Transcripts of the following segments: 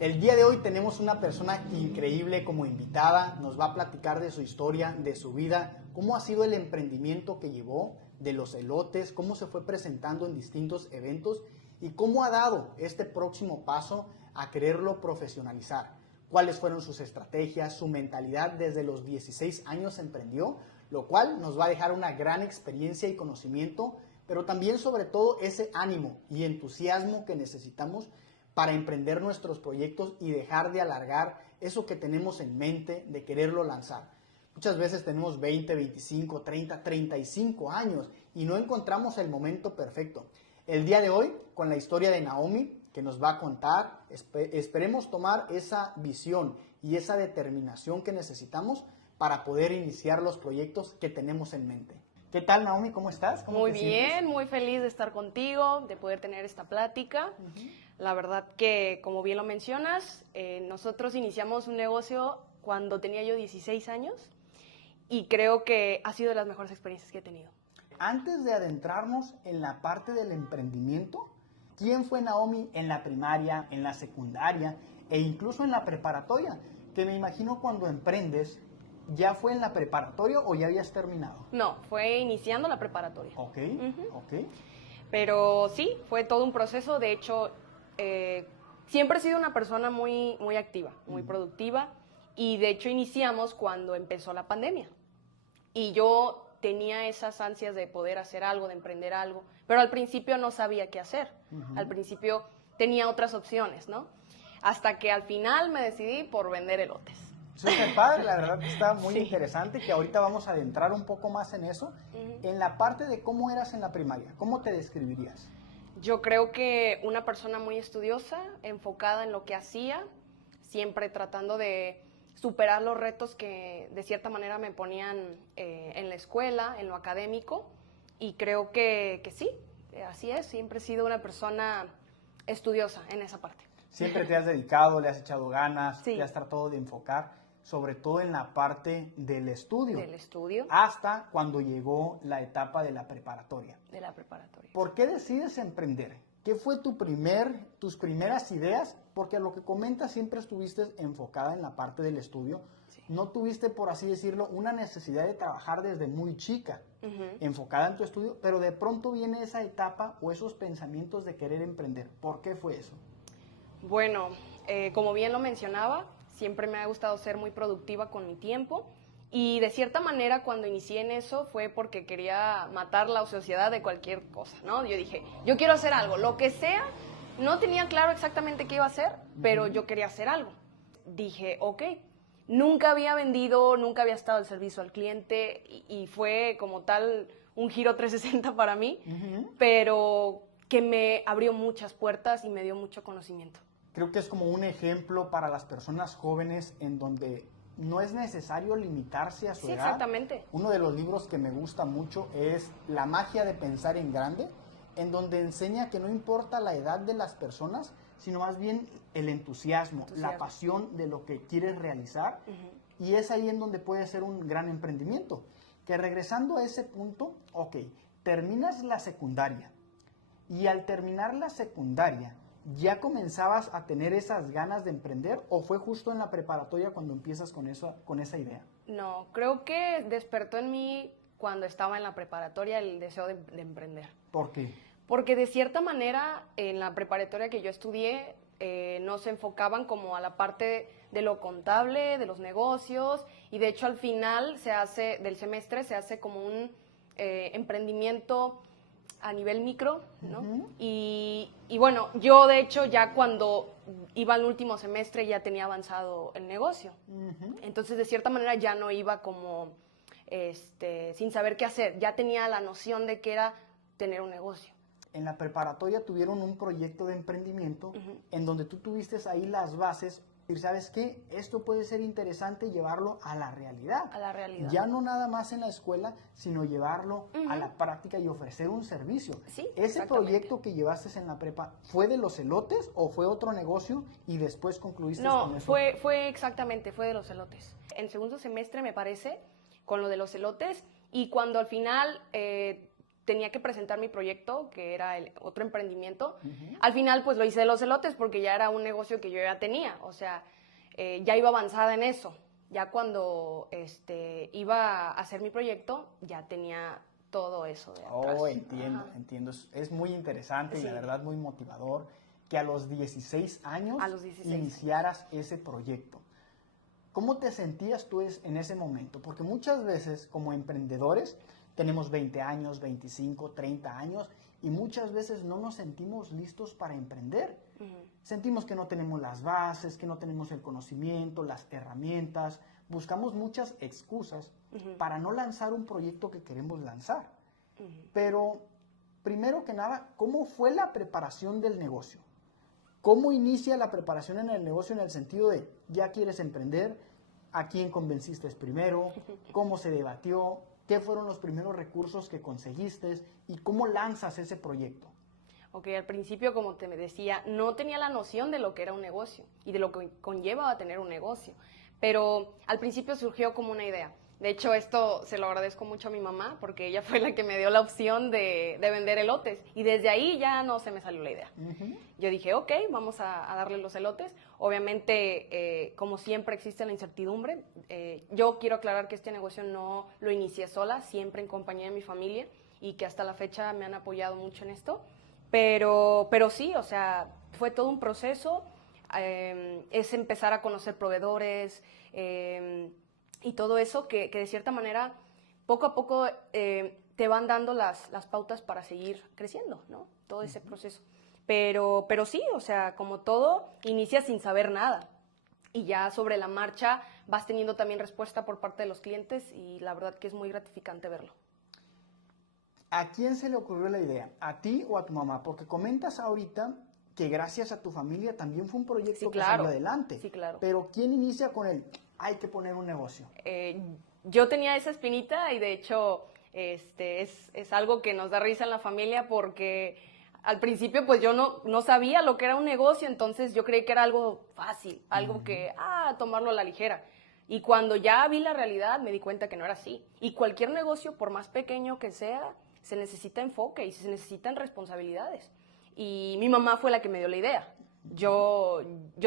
El día de hoy tenemos una persona increíble como invitada, nos va a platicar de su historia, de su vida, cómo ha sido el emprendimiento que llevó, de los elotes, cómo se fue presentando en distintos eventos y cómo ha dado este próximo paso a quererlo profesionalizar. Cuáles fueron sus estrategias, su mentalidad desde los 16 años emprendió, lo cual nos va a dejar una gran experiencia y conocimiento, pero también sobre todo ese ánimo y entusiasmo que necesitamos para emprender nuestros proyectos y dejar de alargar eso que tenemos en mente de quererlo lanzar. Muchas veces tenemos 20, 25, 30, 35 años y no encontramos el momento perfecto. El día de hoy, con la historia de Naomi, que nos va a contar, esperemos tomar esa visión y esa determinación que necesitamos para poder iniciar los proyectos que tenemos en mente. ¿Qué tal, Naomi? ¿Cómo estás? ¿Cómo Muy te bien, sientes? muy feliz de estar contigo, de poder tener esta plática. La verdad que, como bien lo mencionas, nosotros iniciamos un negocio cuando tenía yo 16 años y creo que ha sido de las mejores experiencias que he tenido. Antes de adentrarnos en la parte del emprendimiento, ¿quién fue Naomi en la primaria, en la secundaria e incluso en la preparatoria? Que me imagino cuando emprendes, ¿ya fue en la preparatoria o ya habías terminado? No, fue iniciando la preparatoria. Ok, ok. Pero sí, fue todo un proceso. De hecho, siempre he sido una persona muy activa, muy productiva. Y de hecho iniciamos cuando empezó la pandemia. Y yo tenía esas ansias de poder hacer algo, de emprender algo. Pero al principio no sabía qué hacer. Al principio tenía otras opciones, ¿no? Hasta que al final me decidí por vender elotes. Súper padre, la verdad que está muy Sí. interesante, que ahorita vamos a adentrar un poco más en eso. En la parte de cómo eras en la primaria, ¿cómo te describirías? Yo creo que una persona muy estudiosa, enfocada en lo que hacía, siempre tratando de superar los retos que de cierta manera me ponían en la escuela, en lo académico, y creo que sí, así es, siempre he sido una persona estudiosa en esa parte. Siempre te has dedicado, le has echado ganas, Sí. te has tratado de enfocar, sobre todo en la parte del estudio, Del estudio, hasta cuando llegó la etapa de la preparatoria. de la preparatoria. ¿Por qué decides emprender? ¿Qué fue tus primeras ideas? Porque a lo que comentas siempre estuviste enfocada en la parte del estudio. Sí. No tuviste, por así decirlo, una necesidad de trabajar desde muy chica, enfocada en tu estudio, pero de pronto viene esa etapa o esos pensamientos de querer emprender. ¿Por qué fue eso? Bueno, como bien lo mencionaba, siempre me ha gustado ser muy productiva con mi tiempo y de cierta manera cuando inicié en eso fue porque quería matar la ociosidad de cualquier cosa, ¿no? Yo dije, yo quiero hacer algo, lo que sea, no tenía claro exactamente qué iba a hacer, pero yo quería hacer algo. Dije, ok, nunca había vendido, nunca había estado al servicio al cliente y fue como tal un giro 360 para mí, pero que me abrió muchas puertas y me dio mucho conocimiento. Creo que es como un ejemplo para las personas jóvenes en donde no es necesario limitarse a su Sí, edad. exactamente. Uno de los libros que me gusta mucho es La magia de pensar en grande, en donde enseña que no importa la edad de las personas, sino más bien el entusiasmo, la pasión de lo que quieres realizar. Y es ahí en donde puede ser un gran emprendimiento. Que regresando a ese punto, ok, terminas la secundaria. Y al terminar la secundaria, ¿ya comenzabas a tener esas ganas de emprender o fue justo en la preparatoria cuando empiezas con esa idea? No, creo que despertó en mí cuando estaba en la preparatoria el deseo de emprender. ¿Por qué? Porque de cierta manera en la preparatoria que yo estudié no se enfocaban como a la parte de lo contable, de los negocios y de hecho al final del semestre se hace como un emprendimiento a nivel micro, ¿no? Y bueno, yo de hecho ya cuando iba al último semestre ya tenía avanzado el negocio. Entonces de cierta manera ya no iba como sin saber qué hacer, ya tenía la noción de que era tener un negocio. En la preparatoria tuvieron un proyecto de emprendimiento en donde tú tuviste ahí las bases y ¿sabes qué? Esto puede ser interesante llevarlo a la realidad. A la realidad. Ya no nada más en la escuela, sino llevarlo a la práctica y ofrecer un servicio. Sí, ¿Ese proyecto que llevaste en la prepa fue de los elotes o fue otro negocio y después concluiste con eso? No, fue exactamente, fue de los elotes. En segundo semestre me parece, con lo de los elotes, y cuando al final tenía que presentar mi proyecto, que era el otro emprendimiento. Al final, pues lo hice de los elotes porque ya era un negocio que yo ya tenía, o sea, ya iba avanzada en eso. Ya cuando iba a hacer mi proyecto, ya tenía todo eso de atrás. Oh, entiendo. Es muy interesante Sí. y la verdad muy motivador que a los 16 años A los 16 iniciaras ese proyecto. ¿Cómo te sentías tú en ese momento? Porque muchas veces como emprendedores tenemos 20 años, 25, 30 años y muchas veces no nos sentimos listos para emprender. Sentimos que no tenemos las bases, que no tenemos el conocimiento, las herramientas. Buscamos muchas excusas para no lanzar un proyecto que queremos lanzar. Pero, primero que nada, ¿cómo fue la preparación del negocio? ¿Cómo inicia la preparación en el negocio en el sentido de, ya quieres emprender? ¿A quién convenciste primero? ¿Cómo se debatió? ¿Qué fueron los primeros recursos que conseguiste? ¿Y cómo lanzas ese proyecto? Ok, al principio, como te decía, no tenía la noción de lo que era un negocio y de lo que conlleva a tener un negocio. Pero al principio surgió como una idea. De hecho, esto se lo agradezco mucho a mi mamá porque ella fue la que me dio la opción de vender elotes. Y desde ahí ya no se me salió la idea. Yo dije, ok, vamos a darle los elotes. Obviamente, como siempre existe la incertidumbre. Yo quiero aclarar que este negocio no lo inicié sola, siempre en compañía de mi familia y que hasta la fecha me han apoyado mucho en esto. Pero sí, o sea, fue todo un proceso, es empezar a conocer proveedores y todo eso que de cierta manera poco a poco te van dando las pautas para seguir creciendo, ¿no? Todo ese proceso. Pero sí, o sea, como todo, inicia sin saber nada y ya sobre la marcha vas teniendo también respuesta por parte de los clientes y la verdad que es muy gratificante verlo. ¿A quién se le ocurrió la idea? ¿A ti o a tu mamá? Porque comentas ahorita que gracias a tu familia también fue un proyecto que salió adelante. Sí, claro. Pero ¿quién inicia con el hay que poner un negocio? Yo tenía esa espinita y de hecho es algo que nos da risa en la familia porque al principio pues yo no sabía lo que era un negocio, entonces yo creí que era algo fácil, algo que, tomarlo a la ligera. Y cuando ya vi la realidad me di cuenta que no era así. Y cualquier negocio, por más pequeño que sea, se necesita enfoque y se necesitan responsabilidades. Y mi mamá fue la que me dio la idea. Yo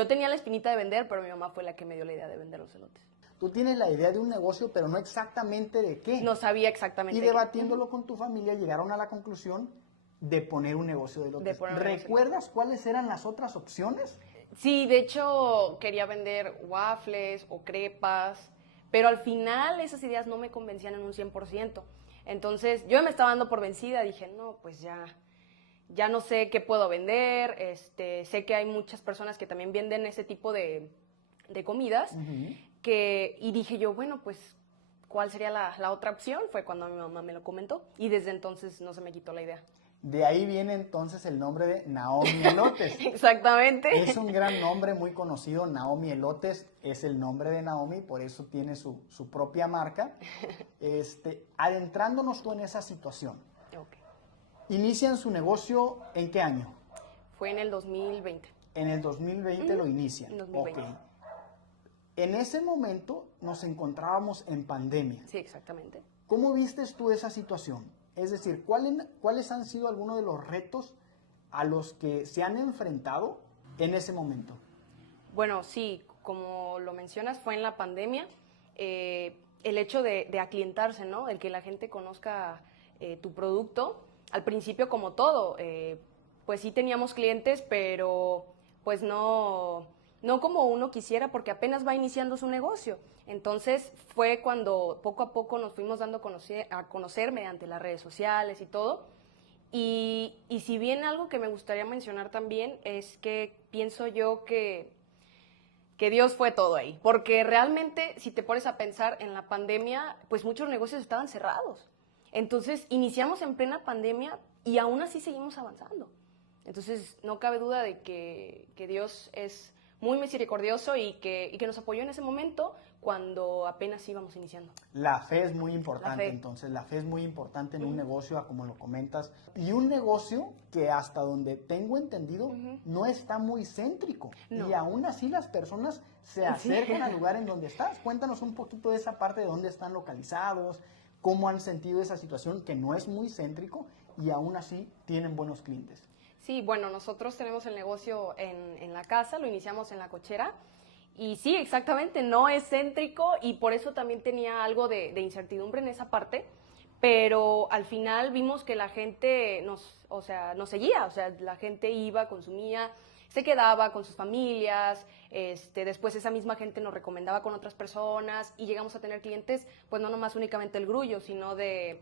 tenía la espinita de vender, pero mi mamá fue la que me dio la idea de vender los elotes. Tú tienes la idea de un negocio, pero no exactamente de qué. No sabía exactamente y debatiéndolo con tu familia llegaron a la conclusión de poner un negocio de elotes. ¿Recuerdas cuáles eran las otras opciones? Sí, de hecho quería vender waffles o crepas, pero al final esas ideas no me convencían en un 100%. Entonces yo me estaba dando por vencida, dije, no, pues ya no sé qué puedo vender, sé que hay muchas personas que también venden ese tipo de comidas, y dije yo, bueno, pues, ¿cuál sería la otra opción? Fue cuando mi mamá me lo comentó y desde entonces no se me quitó la idea. De ahí viene entonces el nombre de Naomi Elotes. Exactamente. Es un gran nombre muy conocido, Naomi Elotes es el nombre de Naomi, por eso tiene su propia marca. Adentrándonos tú en esa situación. Okay. ¿Inician su negocio en qué año? Fue en el 2020. En el 2020 lo inician. En 2020. Okay. En ese momento nos encontrábamos en pandemia. Sí, exactamente. ¿Cómo vistes tú esa situación? Es decir, ¿cuáles han sido algunos de los retos a los que se han enfrentado en ese momento? Bueno, sí, como lo mencionas, fue en la pandemia. El hecho de aclientarse, ¿no? El que la gente conozca tu producto. Al principio, como todo, pues sí teníamos clientes, pero pues no como uno quisiera porque apenas va iniciando su negocio. Entonces fue cuando poco a poco nos fuimos dando a conocer mediante las redes sociales y todo. Y si bien algo que me gustaría mencionar también es que pienso yo que Dios fue todo ahí. Porque realmente, si te pones a pensar en la pandemia, pues muchos negocios estaban cerrados. Entonces iniciamos en plena pandemia y aún así seguimos avanzando. Entonces no cabe duda de que Dios es muy misericordioso y que nos apoyó en ese momento cuando apenas íbamos iniciando. La fe es muy importante, entonces, la fe es muy importante en un negocio, como lo comentas, y un negocio que hasta donde tengo entendido no está muy céntrico, y aún así las personas se acercan al lugar en donde estás. Cuéntanos un poquito de esa parte de dónde están localizados, ¿Cómo han sentido esa situación que no es muy céntrico y aún así tienen buenos clientes? Sí, bueno, nosotros tenemos el negocio en la casa, lo iniciamos en La Cochera. Y sí, exactamente, no es céntrico y por eso también tenía algo de incertidumbre en esa parte, pero al final vimos que la gente nos seguía, o sea, la gente iba, consumía, se quedaba con sus familias, después esa misma gente nos recomendaba con otras personas y llegamos a tener clientes, pues no nomás únicamente el Grullo, sino de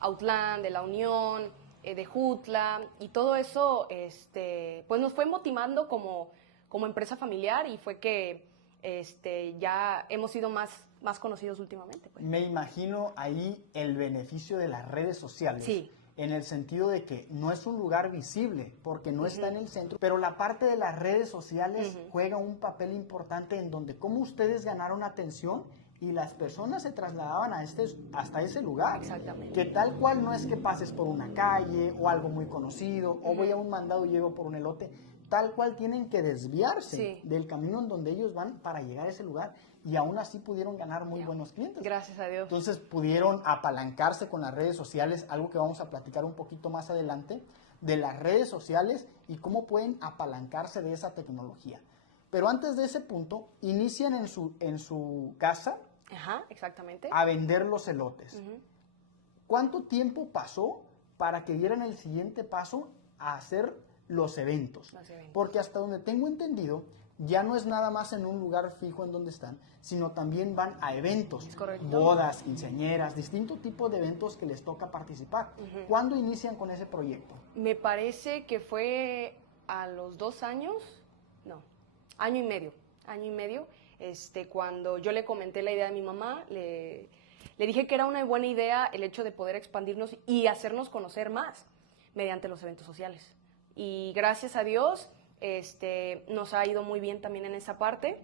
Outland, de La Unión, de Jutla, y todo eso, pues nos fue motivando como empresa familiar y fue que ya hemos sido más conocidos últimamente. Pues. Me imagino ahí el beneficio de las redes sociales. Sí. En el sentido de que no es un lugar visible, porque no está en el centro, pero la parte de las redes sociales juega un papel importante en donde cómo ustedes ganaron atención y las personas se trasladaban hasta ese lugar. Exactamente. Que tal cual no es que pases por una calle o algo muy conocido, o voy a un mandado y llego por un elote, tal cual tienen que desviarse del camino en donde ellos van para llegar a ese lugar y aún así pudieron ganar muy buenos clientes. Gracias a Dios. Entonces pudieron apalancarse con las redes sociales, algo que vamos a platicar un poquito más adelante, de las redes sociales y cómo pueden apalancarse de esa tecnología. Pero antes de ese punto, inician en su casa. Ajá, exactamente. A vender los elotes. ¿Cuánto tiempo pasó para que dieran el siguiente paso a hacer los eventos? Porque hasta donde tengo entendido, ya no es nada más en un lugar fijo en donde están, sino también van a eventos, bodas, quinceañeras, distintos tipos de eventos que les toca participar. ¿Cuándo inician con ese proyecto? Me parece que fue a los 2 años, no, año y medio, cuando yo le comenté la idea de mi mamá, le dije que era una buena idea el hecho de poder expandirnos y hacernos conocer más mediante los eventos sociales. Y gracias a Dios, nos ha ido muy bien también en esa parte.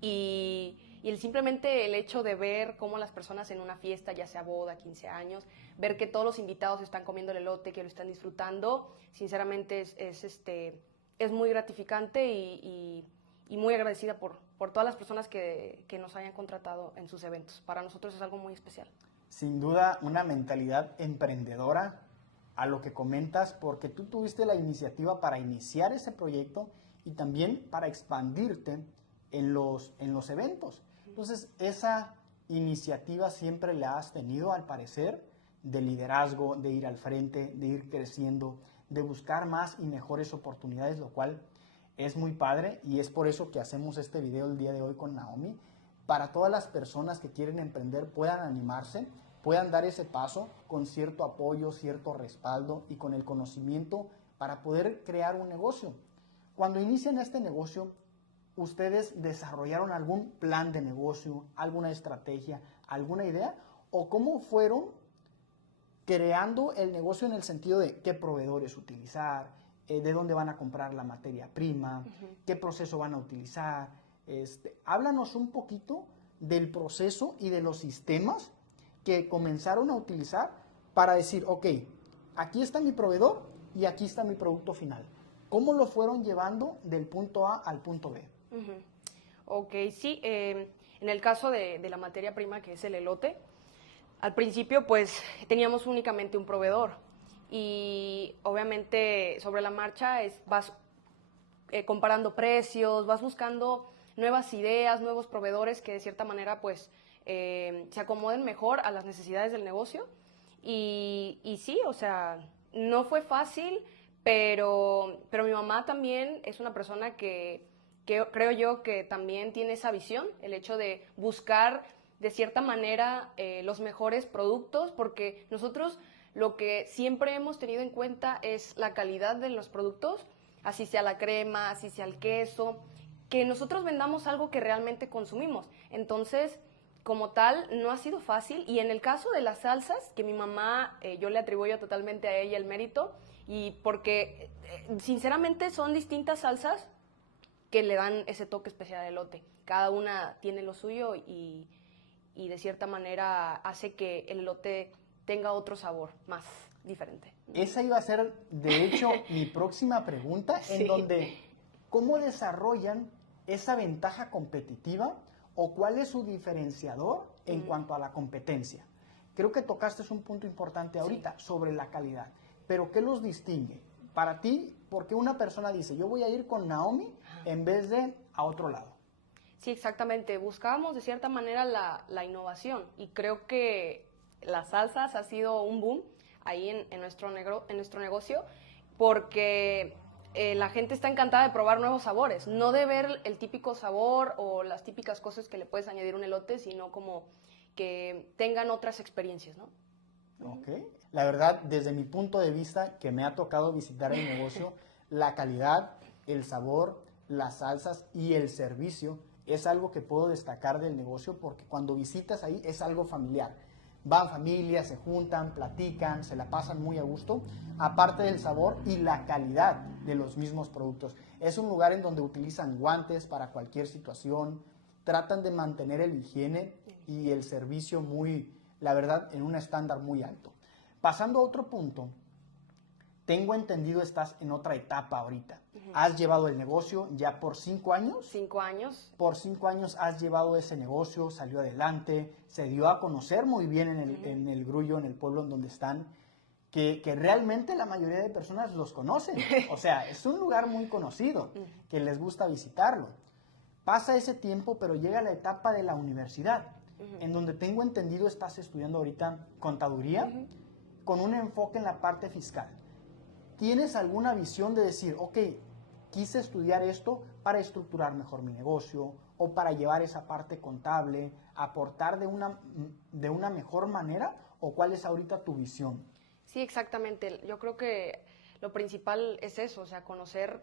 Y simplemente el hecho de ver cómo las personas en una fiesta, ya sea boda, 15 años, ver que todos los invitados están comiendo el elote, que lo están disfrutando, sinceramente es muy gratificante y muy agradecida por todas las personas que nos hayan contratado en sus eventos. Para nosotros es algo muy especial. Sin duda, una mentalidad emprendedora a lo que comentas, porque tú tuviste la iniciativa para iniciar ese proyecto y también para expandirte en los eventos. Entonces, esa iniciativa siempre la has tenido, al parecer, de liderazgo, de ir al frente, de ir creciendo, de buscar más y mejores oportunidades, lo cual es muy padre y es por eso que hacemos este video el día de hoy con Naomi, para todas las personas que quieren emprender puedan animarse, puedan dar ese paso con cierto apoyo, cierto respaldo y con el conocimiento para poder crear un negocio. Cuando inician este negocio, ¿ustedes desarrollaron algún plan de negocio, alguna estrategia, alguna idea? ¿O cómo fueron creando el negocio en el sentido de qué proveedores utilizar, de dónde van a comprar la materia prima, qué proceso van a utilizar? Háblanos un poquito del proceso y de los sistemas que comenzaron a utilizar para decir, ok, aquí está mi proveedor y aquí está mi producto final. ¿Cómo lo fueron llevando del punto A al punto B? Ok, sí, en el caso de la materia prima, que es el elote, al principio pues teníamos únicamente un proveedor y obviamente sobre la marcha vas comparando precios, vas buscando nuevas ideas, nuevos proveedores que de cierta manera pues se acomoden mejor a las necesidades del negocio y sí, o sea, no fue fácil, pero mi mamá también es una persona que creo yo que también tiene esa visión, el hecho de buscar de cierta manera los mejores productos, porque nosotros lo que siempre hemos tenido en cuenta es la calidad de los productos, así sea la crema, así sea el queso, que nosotros vendamos algo que realmente consumimos. Entonces, como tal, no ha sido fácil. Y en el caso de las salsas, que mi mamá, yo le atribuyo totalmente a ella el mérito, y porque sinceramente son distintas salsas que le dan ese toque especial al elote. Cada una tiene lo suyo y de cierta manera hace que el elote tenga otro sabor más diferente. Esa iba a ser, de hecho, mi próxima pregunta, en donde, ¿cómo desarrollan esa ventaja competitiva o cuál es su diferenciador en cuanto a la competencia? Creo que tocaste un punto importante ahorita sobre la calidad. Pero ¿qué los distingue? Para ti, ¿por qué una persona dice, yo voy a ir con Naomi en vez de a otro lado? Sí, exactamente. Buscábamos de cierta manera la innovación y creo que las salsas ha sido un boom ahí en nuestro negocio porque la gente está encantada de probar nuevos sabores, no de ver el típico sabor o las típicas cosas que le puedes añadir a un elote, sino como que tengan otras experiencias, ¿no? Ok. La verdad, desde mi punto de vista, que me ha tocado visitar el negocio, la calidad, el sabor, las salsas y el servicio es algo que puedo destacar del negocio porque cuando visitas ahí es algo familiar. Van familias, se juntan, platican, se la pasan muy a gusto, aparte del sabor y la calidad de los mismos productos. Es un lugar en donde utilizan guantes para cualquier situación, tratan de mantener el higiene y el servicio muy, la verdad, en un estándar muy alto. Pasando a otro punto, tengo entendido estás en otra etapa ahorita. Has llevado el negocio ya por 5 años. 5 años. Por 5 años has llevado ese negocio, salió adelante, se dio a conocer muy bien en el Grullo, en el pueblo en donde están, que realmente la mayoría de personas los conocen. O sea, es un lugar muy conocido, que les gusta visitarlo. Pasa ese tiempo, pero llega la etapa de la universidad, en donde tengo entendido estás estudiando ahorita contaduría, con un enfoque en la parte fiscal. ¿Tienes alguna visión de decir, ok, quise estudiar esto para estructurar mejor mi negocio o para llevar esa parte contable, aportar de una mejor manera? ¿O cuál es ahorita tu visión? Sí, exactamente. Yo creo que lo principal es eso, o sea, conocer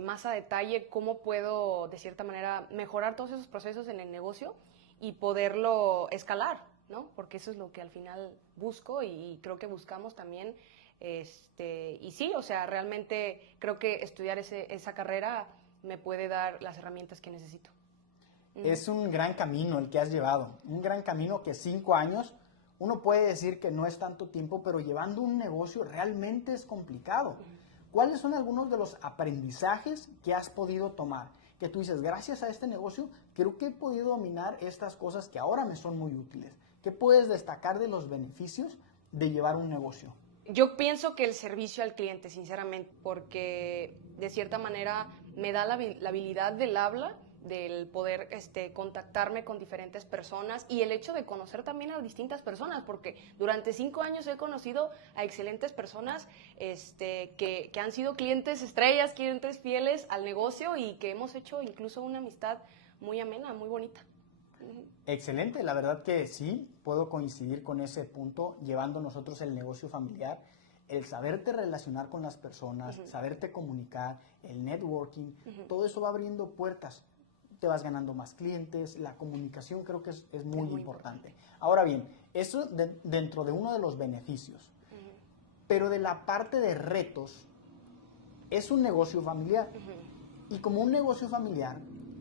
más a detalle cómo puedo, de cierta manera, mejorar todos esos procesos en el negocio y poderlo escalar, ¿no? Porque eso es lo que al final busco y creo que buscamos también. Y sí, o sea, realmente creo que estudiar esa carrera me puede dar las herramientas que necesito. Es un gran camino el que has llevado, un gran camino que 5 años, uno puede decir que no es tanto tiempo, pero llevando un negocio realmente es complicado. ¿Cuáles son algunos de los aprendizajes que has podido tomar? Que tú dices, gracias a este negocio, creo que he podido dominar estas cosas que ahora me son muy útiles. ¿Qué puedes destacar de los beneficios de llevar un negocio? Yo pienso que el servicio al cliente, sinceramente, porque de cierta manera me da la habilidad del habla, del poder contactarme con diferentes personas y el hecho de conocer también a distintas personas, porque durante 5 años he conocido a excelentes personas que han sido clientes estrellas, clientes fieles al negocio y que hemos hecho incluso una amistad muy amena, muy bonita. Excelente, la verdad que sí, puedo coincidir con ese punto, llevando nosotros el negocio familiar, el saberte relacionar con las personas, saberte comunicar, el networking, todo eso va abriendo puertas, te vas ganando más clientes, la comunicación creo que es muy importante. Ahora bien, eso dentro de uno de los beneficios, pero de la parte de retos, es un negocio familiar y como un negocio familiar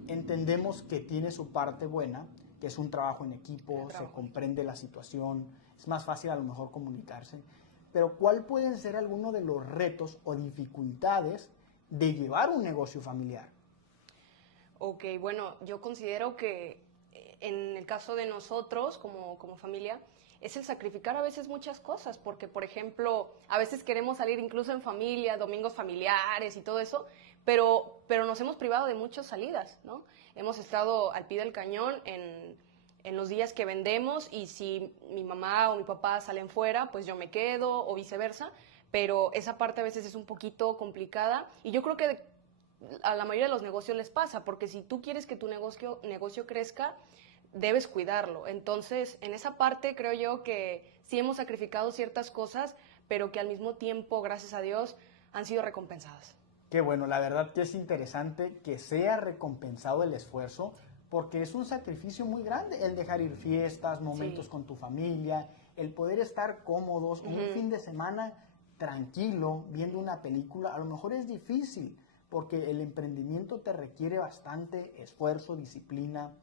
entendemos que tiene su parte buena, que es un trabajo en equipo, se comprende la situación, es más fácil a lo mejor comunicarse, pero ¿cuál pueden ser algunos de los retos o dificultades de llevar un negocio familiar? Ok, bueno, yo considero que en el caso de nosotros como familia es el sacrificar a veces muchas cosas, porque por ejemplo, a veces queremos salir incluso en familia, domingos familiares y todo eso, pero nos hemos privado de muchas salidas, ¿no? Hemos estado al pie del cañón en los días que vendemos y si mi mamá o mi papá salen fuera, pues yo me quedo o viceversa, pero esa parte a veces es un poquito complicada y yo creo que a la mayoría de los negocios les pasa, porque si tú quieres que tu negocio crezca, debes cuidarlo. Entonces, en esa parte creo yo que sí hemos sacrificado ciertas cosas, pero que al mismo tiempo, gracias a Dios, han sido recompensadas. Qué bueno, la verdad que es interesante que sea recompensado el esfuerzo, porque es un sacrificio muy grande el dejar ir fiestas, momentos con tu familia, el poder estar cómodos, un fin de semana tranquilo, viendo una película, a lo mejor es difícil, porque el emprendimiento te requiere bastante esfuerzo, disciplina,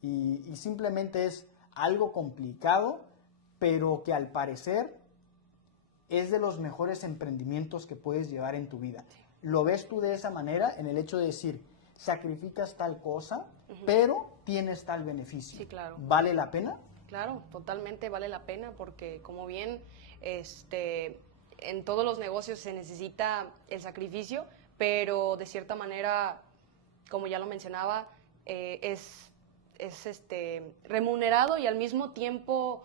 y simplemente es algo complicado, pero que al parecer es de los mejores emprendimientos que puedes llevar en tu vida. ¿Lo ves tú de esa manera, en el hecho de decir, sacrificas tal cosa, pero tienes tal beneficio? Sí, claro. ¿Vale la pena? Claro, totalmente vale la pena porque como bien en todos los negocios se necesita el sacrificio, pero de cierta manera, como ya lo mencionaba, es remunerado y al mismo tiempo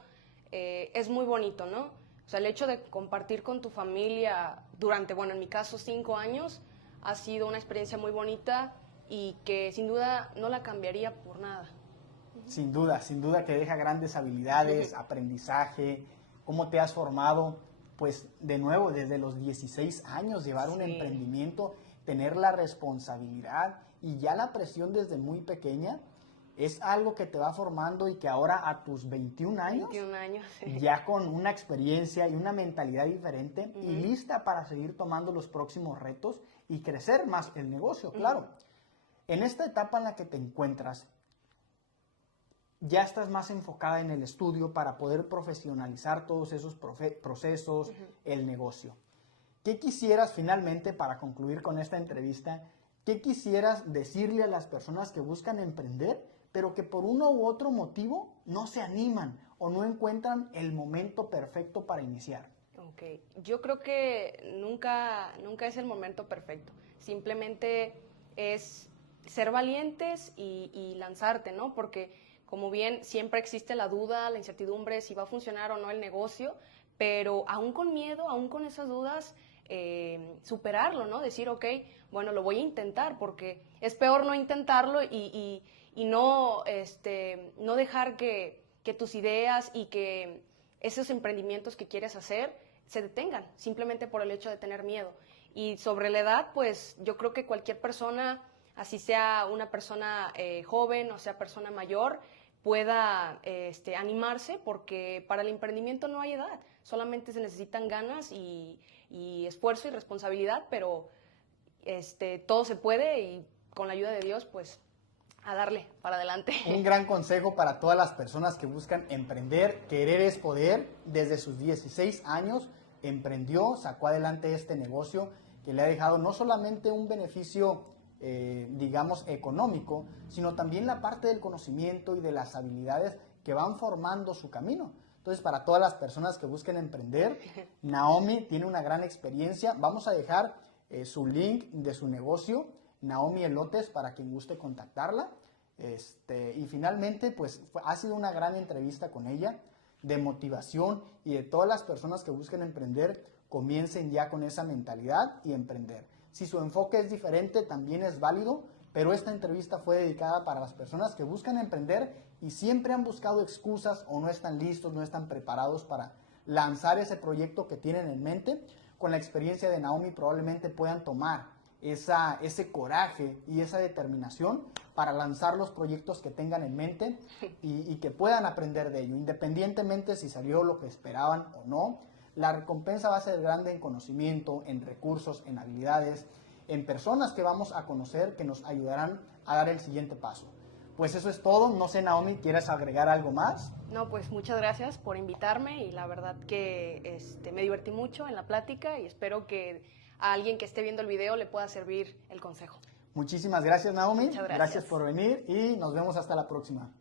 es muy bonito, ¿no? O sea, el hecho de compartir con tu familia durante, bueno, en mi caso 5 años, ha sido una experiencia muy bonita y que sin duda no la cambiaría por nada. Sin duda que deja grandes habilidades, aprendizaje, cómo te has formado, pues de nuevo, desde los 16 años, llevar un emprendimiento, tener la responsabilidad y ya la presión desde muy pequeña, es algo que te va formando y que ahora a tus 21 años, ya con una experiencia y una mentalidad diferente y lista para seguir tomando los próximos retos y crecer más el negocio, claro. En esta etapa en la que te encuentras, ya estás más enfocada en el estudio para poder profesionalizar todos esos procesos, el negocio. ¿Qué quisieras finalmente, para concluir con esta entrevista, qué quisieras decirle a las personas que buscan emprender, pero que por uno u otro motivo no se animan o no encuentran el momento perfecto para iniciar? Ok, yo creo que nunca es el momento perfecto. Simplemente es ser valientes y lanzarte, ¿no? Porque como bien siempre existe la duda, la incertidumbre si va a funcionar o no el negocio, pero aún con miedo, aún con esas dudas, superarlo, ¿no? Decir, ok, bueno, lo voy a intentar, porque es peor no intentarlo y no, no dejar que tus ideas y que esos emprendimientos que quieres hacer se detengan, simplemente por el hecho de tener miedo. Y sobre la edad, pues yo creo que cualquier persona, así sea una persona joven o sea persona mayor, pueda animarse, porque para el emprendimiento no hay edad, solamente se necesitan ganas y esfuerzo y responsabilidad, pero todo se puede y con la ayuda de Dios, pues a darle para adelante. Un gran consejo para todas las personas que buscan emprender. Querer es poder. Desde sus 16 años emprendió, sacó adelante este negocio que le ha dejado no solamente un beneficio digamos económico, sino también la parte del conocimiento y de las habilidades que van formando su camino. Entonces, para todas las personas que busquen emprender, Naomi tiene una gran experiencia. Vamos a dejar su link de su negocio, Naomi Elotes, para quien guste contactarla. Y finalmente, pues ha sido una gran entrevista con ella, de motivación, y de todas las personas que busquen emprender, comiencen ya con esa mentalidad y emprender. Si su enfoque es diferente, también es válido, pero esta entrevista fue dedicada para las personas que buscan emprender y siempre han buscado excusas o no están listos, no están preparados para lanzar ese proyecto que tienen en mente. Con la experiencia de Naomi probablemente puedan tomar ese coraje y esa determinación para lanzar los proyectos que tengan en mente y que puedan aprender de ello, independientemente si salió lo que esperaban o no. La recompensa va a ser grande en conocimiento, en recursos, en habilidades, en personas que vamos a conocer que nos ayudarán a dar el siguiente paso. Pues eso es todo. No sé, Naomi, ¿quieres agregar algo más? No, pues muchas gracias por invitarme y la verdad que me divertí mucho en la plática y espero que a alguien que esté viendo el video le pueda servir el consejo. Muchísimas gracias, Naomi. Muchas gracias. Gracias por venir y nos vemos hasta la próxima.